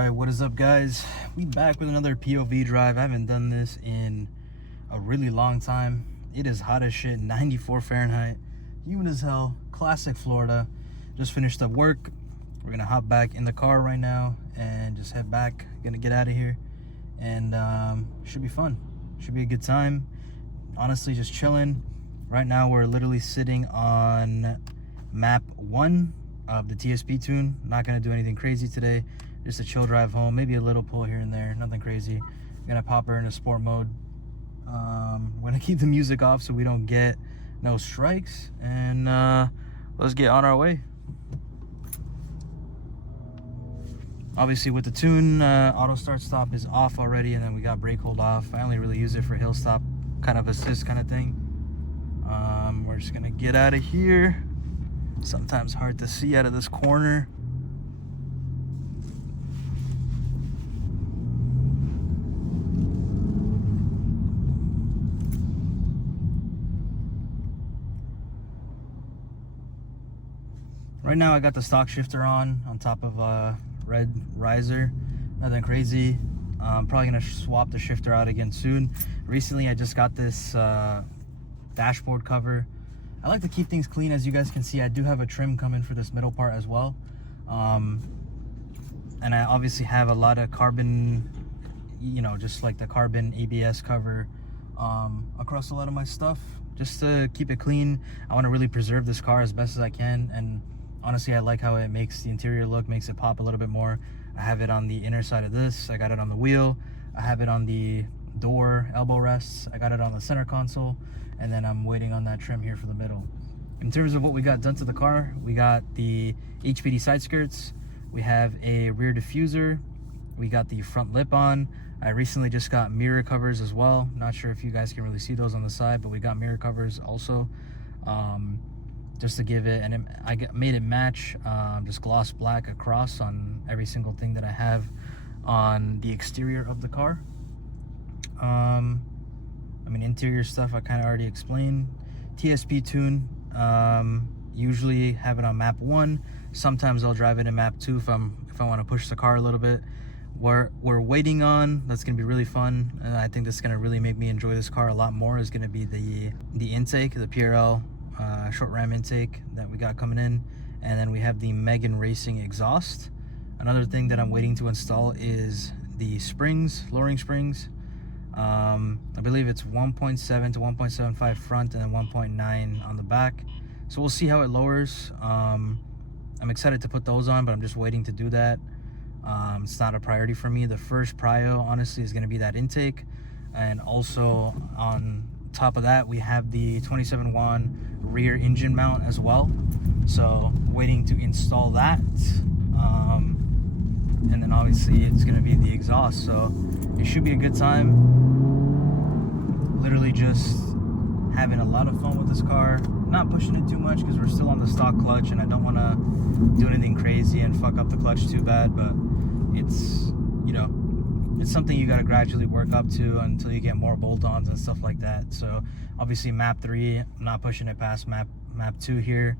Alright, what is up guys? We back with another POV drive. I haven't done this in a really long time. It is hot as shit, 94 Fahrenheit, humid as hell, classic Florida. Just finished up work. We're gonna hop back in the car right now and just head back. Gonna get out of here and should be fun. Should be a good time. Honestly, just chilling. Right now we're literally sitting on map 1 of the TSP tune. Not gonna do anything crazy today. Just a chill drive home, maybe a little pull here and there, nothing crazy. I'm gonna pop her into sport mode. We're gonna keep the music off so we don't get no strikes, and let's get on our way. Obviously with the tune, auto start stop is off already, and then we got brake hold off. I only really use it for hill stop, kind of assist kind of thing. We're just gonna get out of here. Sometimes hard to see out of this corner. Right now I got the stock shifter on top of a red riser. Nothing crazy. I'm probably gonna swap the shifter out again soon. Recently I just got this dashboard cover. I like to keep things clean. As you guys can see, I do have a trim coming for this middle part as well. And I obviously have a lot of carbon, you know, just like the carbon ABS cover across a lot of my stuff, just to keep it clean. I want to really preserve this car as best as I can, and honestly, I like how it makes the interior look, makes it pop a little bit more. I have it on the inner side of this. I got it on the wheel. I have it on the door elbow rests. I got it on the center console. And then I'm waiting on that trim here for the middle. In terms of what we got done to the car, we got the HPD side skirts. We have a rear diffuser. We got the front lip on. I recently just got mirror covers as well. Not sure if you guys can really see those on the side, but we got mirror covers also. Just to give it, and made it match, just gloss black across on every single thing that I have on the exterior of the car. I mean, interior stuff I kind of already explained. TSP tune, usually have it on map 1. Sometimes I'll drive it in map 2 if I want to push the car a little bit. We're waiting on, that's gonna be really fun, and I think that's gonna really make me enjoy this car a lot more, is gonna be the intake, the PRL short ram intake that we got coming in. And then we have the Megan Racing exhaust. Another thing that I'm waiting to install is the springs, lowering springs. I believe it's 1.7 to 1.75 front and then 1.9 on the back, so we'll see how it lowers. I'm excited to put those on, but I'm just waiting to do that. It's not a priority for me. The first prio honestly is going to be that intake, and also on top of that we have the 27.1 rear engine mount as well, so waiting to install that. And then obviously it's going to be the exhaust, so it should be a good time. Literally just having a lot of fun with this car, not pushing it too much because we're still on the stock clutch, and I don't want to do anything crazy and fuck up the clutch too bad. But it's, you know, it's something you got to gradually work up to until you get more bolt-ons and stuff like that. So obviously map 3, I'm not pushing it past map 2 here.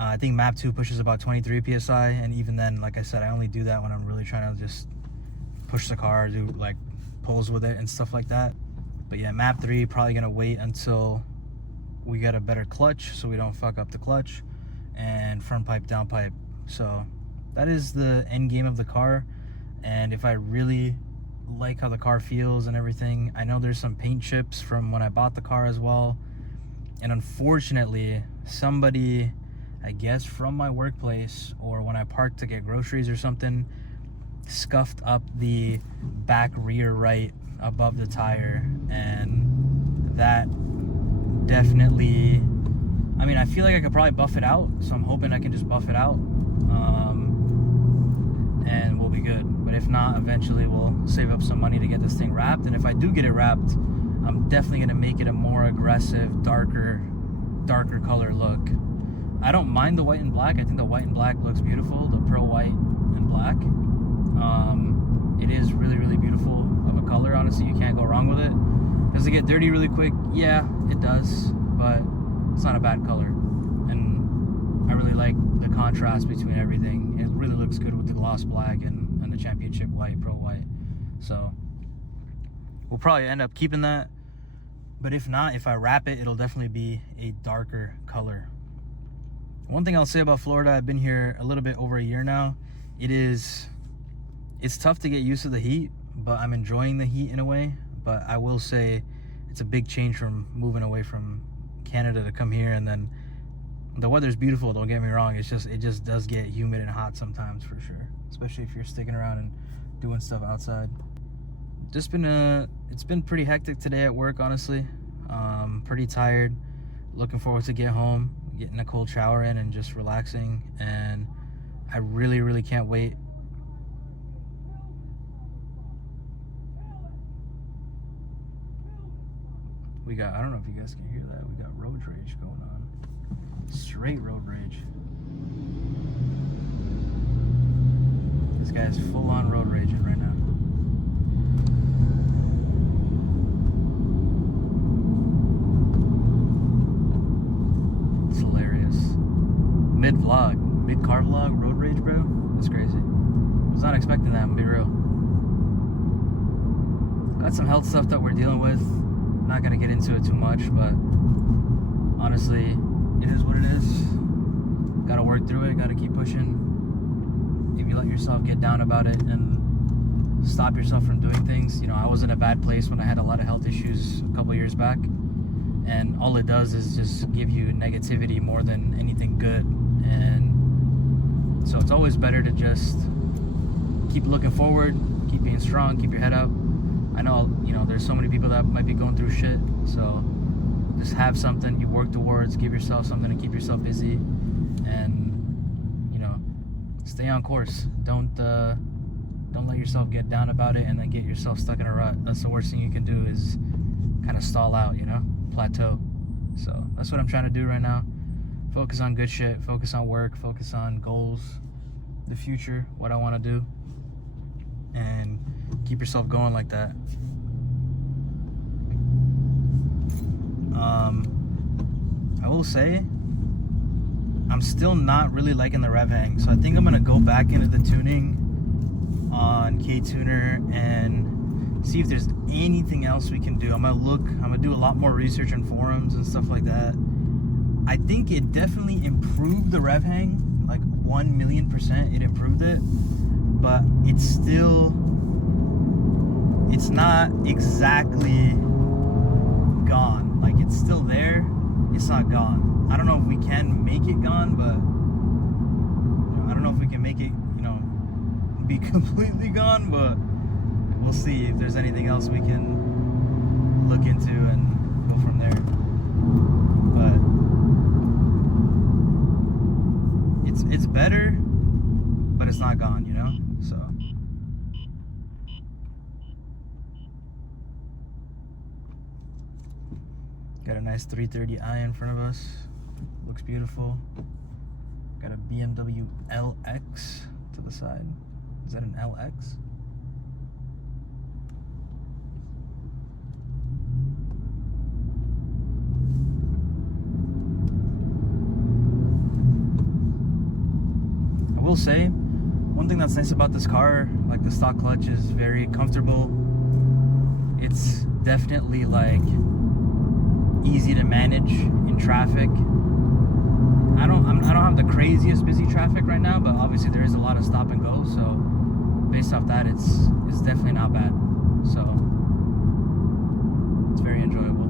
I think map 2 pushes about 23 psi, and even then, like I said, I only do that when I'm really trying to just push the car, do like pulls with it and stuff like that. But yeah, map 3 probably gonna wait until we get a better clutch so we don't fuck up the clutch, and front pipe, down pipe. So that is the end game of the car. And if I really like how the car feels and everything, I know there's some paint chips from when I bought the car as well, and unfortunately somebody, I guess from my workplace or when I parked to get groceries or something, scuffed up the back rear right above the tire, and that definitely, I mean, I feel like I could probably buff it out, so I'm hoping I can just buff it out, and we'll be good. But if not, eventually we'll save up some money to get this thing wrapped, and if I do get it wrapped, I'm definitely gonna make it a more aggressive, darker color look. I don't mind the white and black. I think the white and black looks beautiful, the pearl white and black. It is really, really beautiful of a color. Honestly, you can't go wrong with it. Does it get dirty really quick? Yeah, it does, but it's not a bad color. And I really like the contrast between everything. It really looks good with the gloss black and and the championship white, pro white. So we'll probably end up keeping that. But if not, if I wrap it, it'll definitely be a darker color. One thing I'll say about Florida, I've been here a little bit over a year now. It's tough to get used to the heat, but I'm enjoying the heat in a way. But I will say it's a big change from moving away from Canada to come here. And then the weather's beautiful, don't get me wrong. It just does get humid and hot sometimes, for sure, especially if you're sticking around and doing stuff outside. It's been pretty hectic today at work, honestly. Pretty tired. Looking forward to get home, getting a cold shower in, and just relaxing. And I really, really can't wait. We got, I don't know if you guys can hear that, we got road rage going on. Straight road rage. This guy's full on road raging right now. It's hilarious. Mid-vlog, mid-car vlog, road rage, bro. That's crazy. Was not expecting that, I'm gonna be real. Got some health stuff that we're dealing with. Not gonna get into it too much, but honestly, it is what it is. Gotta work through it, gotta keep pushing. If you let yourself get down about it and stop yourself from doing things, I was in a bad place when I had a lot of health issues a couple years back, and all it does is just give you negativity more than anything good. And so it's always better to just keep looking forward, keep being strong, keep your head up. I know, there's so many people that might be going through shit, so just have something you work towards, give yourself something to keep yourself busy, and stay on course. Don't let yourself get down about it and then get yourself stuck in a rut. That's the worst thing you can do, is kind of stall out, plateau. So that's what I'm trying to do right now. Focus on good shit, focus on work, focus on goals, the future, what I want to do, and keep yourself going like that. I will say I'm still not really liking the rev hang, so I think I'm gonna go back into the tuning on K-Tuner and see if there's anything else we can do. I'm gonna do a lot more research on forums and stuff like that. I think it definitely improved the rev hang, like 1,000,000%. It improved it, but it's not exactly gone. Like, it's still there, it's not gone. I don't know if we can make it gone, but I don't know if we can make it, be completely gone, but we'll see if there's anything else we can look into and go from there. But it's better, but it's not gone, so. Got a nice 330i in front of us. Looks beautiful. Got a BMW LX to the side. Is that an LX? I will say, one thing that's nice about this car, like the stock clutch, is very comfortable. It's definitely like easy to manage in traffic. I don't have the craziest busy traffic right now, but obviously there is a lot of stop and go, so based off that, it's definitely not bad. So it's very enjoyable.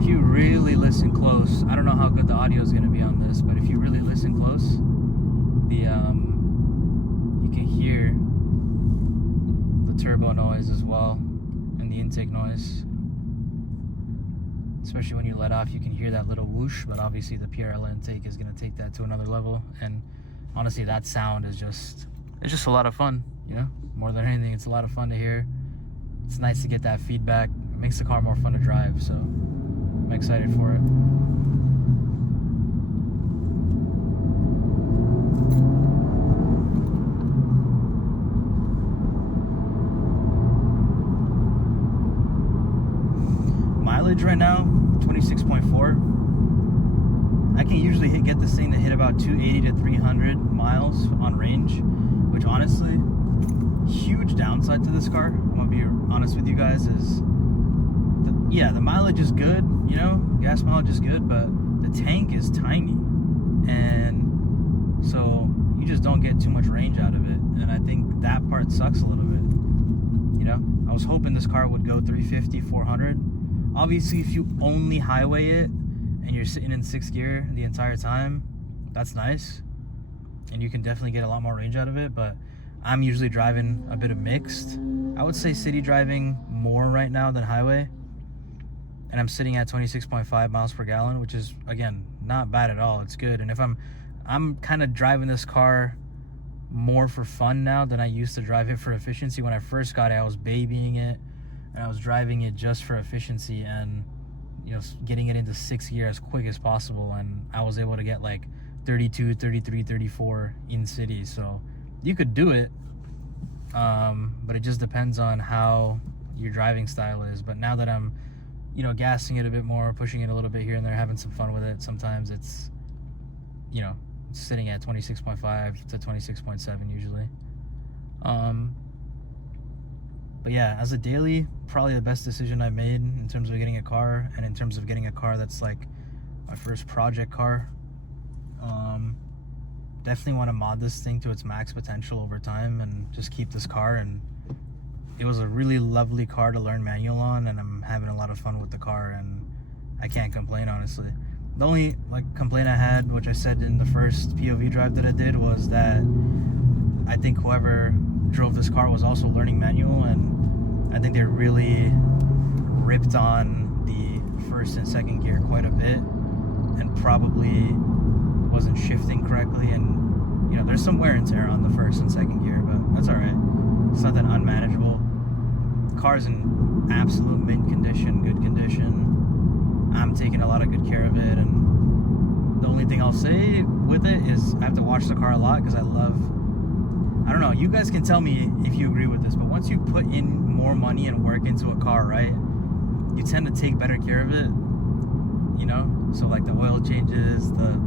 If you really listen close, I don't know how good the audio is going to be on this, but if you really listen close, you can hear the turbo noise as well, and the intake noise. Especially when you let off, you can hear that little whoosh, but obviously the PRL intake is going to take that to another level. And honestly, that sound is just a lot of fun, more than anything. It's a lot of fun to hear. It's nice to get that feedback. It makes the car more fun to drive, so I'm excited for it. mileage right now, 26.4. I can usually get this thing to hit about 280 to 300 miles on range, which honestly, huge downside to this car, I'm gonna be honest with you guys, is the mileage is good, you know, gas mileage is good, but the tank is tiny, and so you just don't get too much range out of it, and I think that part sucks a little bit, you know. I was hoping this car would go 350, 400. Obviously, if you only highway it and you're sitting in 6th gear the entire time, that's nice, and you can definitely get a lot more range out of it, but I'm usually driving a bit of mixed. I would say city driving more right now than highway, and I'm sitting at 26.5 miles per gallon, which is, again, not bad at all. It's good. And if I'm kind of driving this car more for fun now than I used to drive it for efficiency. When I first got it, I was babying it, and I was driving it just for efficiency and, you know, getting it into 6th gear as quick as possible, and I was able to get like 32, 33, 34 in city. So you could do it, but it just depends on how your driving style is. But now that I'm, you know, gassing it a bit more, pushing it a little bit here and there, having some fun with it, sometimes it's, you know, it's sitting at 26.5 to 26.7 usually. But yeah, as a daily, probably the best decision I made in terms of getting a car, and in terms of getting a car that's like my first project car. Definitely want to mod this thing to its max potential over time and just keep this car. And it was a really lovely car to learn manual on, and I'm having a lot of fun with the car, and I can't complain, honestly. The only complaint I had, which I said in the first POV drive that I did, was that I think whoever drove this car was also learning manual, and I think they really ripped on the 1st and 2nd gear quite a bit, and probably wasn't shifting correctly, and you know, there's some wear and tear on the 1st and 2nd gear, but that's all right. It's not that unmanageable. The car's in absolute mint condition, good condition. I'm taking a lot of good care of it, and the only thing I'll say with it is I have to watch the car a lot, because I don't know, you guys can tell me if you agree with this, but once you put in more money and work into a car, right, you tend to take better care of it, you know? So like the oil changes, the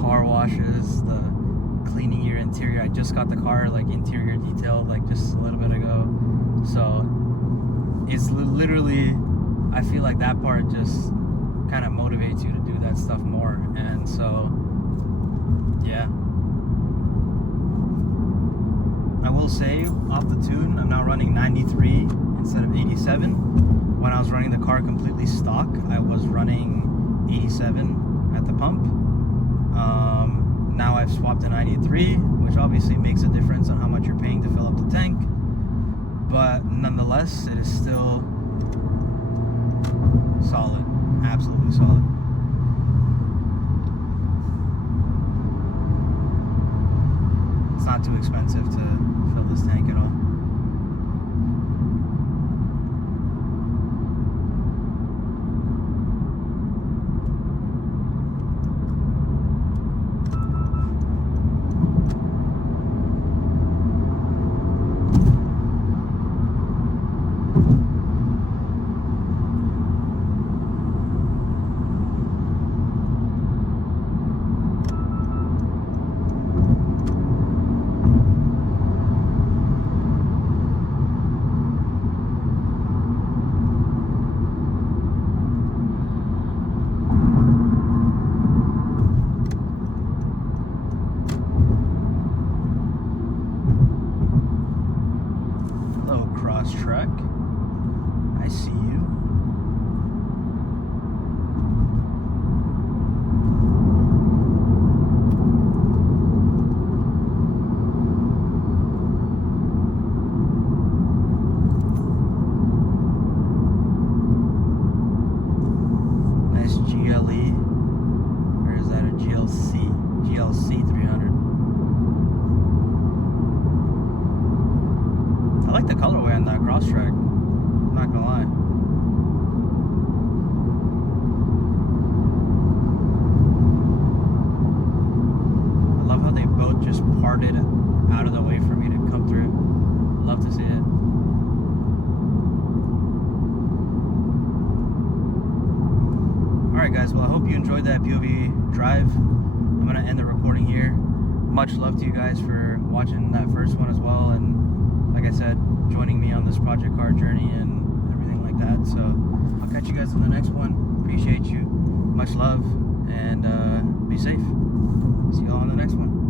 car washes, the cleaning your interior. I just got the car like interior detailed like just a little bit ago, so it's literally, I feel like that part just kind of motivates you to do that stuff more. And so yeah, I will say off the tune, I'm now running 93 instead of 87. When I was running the car completely stock, I was running 87 at the pump. Now I've swapped to 93, which obviously makes a difference on how much you're paying to fill up the tank, but nonetheless, it is still solid, absolutely solid. It's not too expensive to fill this tank at all. Alright guys, well I hope you enjoyed that POV drive. I'm going to end the recording here. Much love to you guys for watching that first one as well, and like I said, joining me on this project car journey and everything like that. So I'll catch you guys in the next one. Appreciate you. Much love, and be safe. See you all on the next one.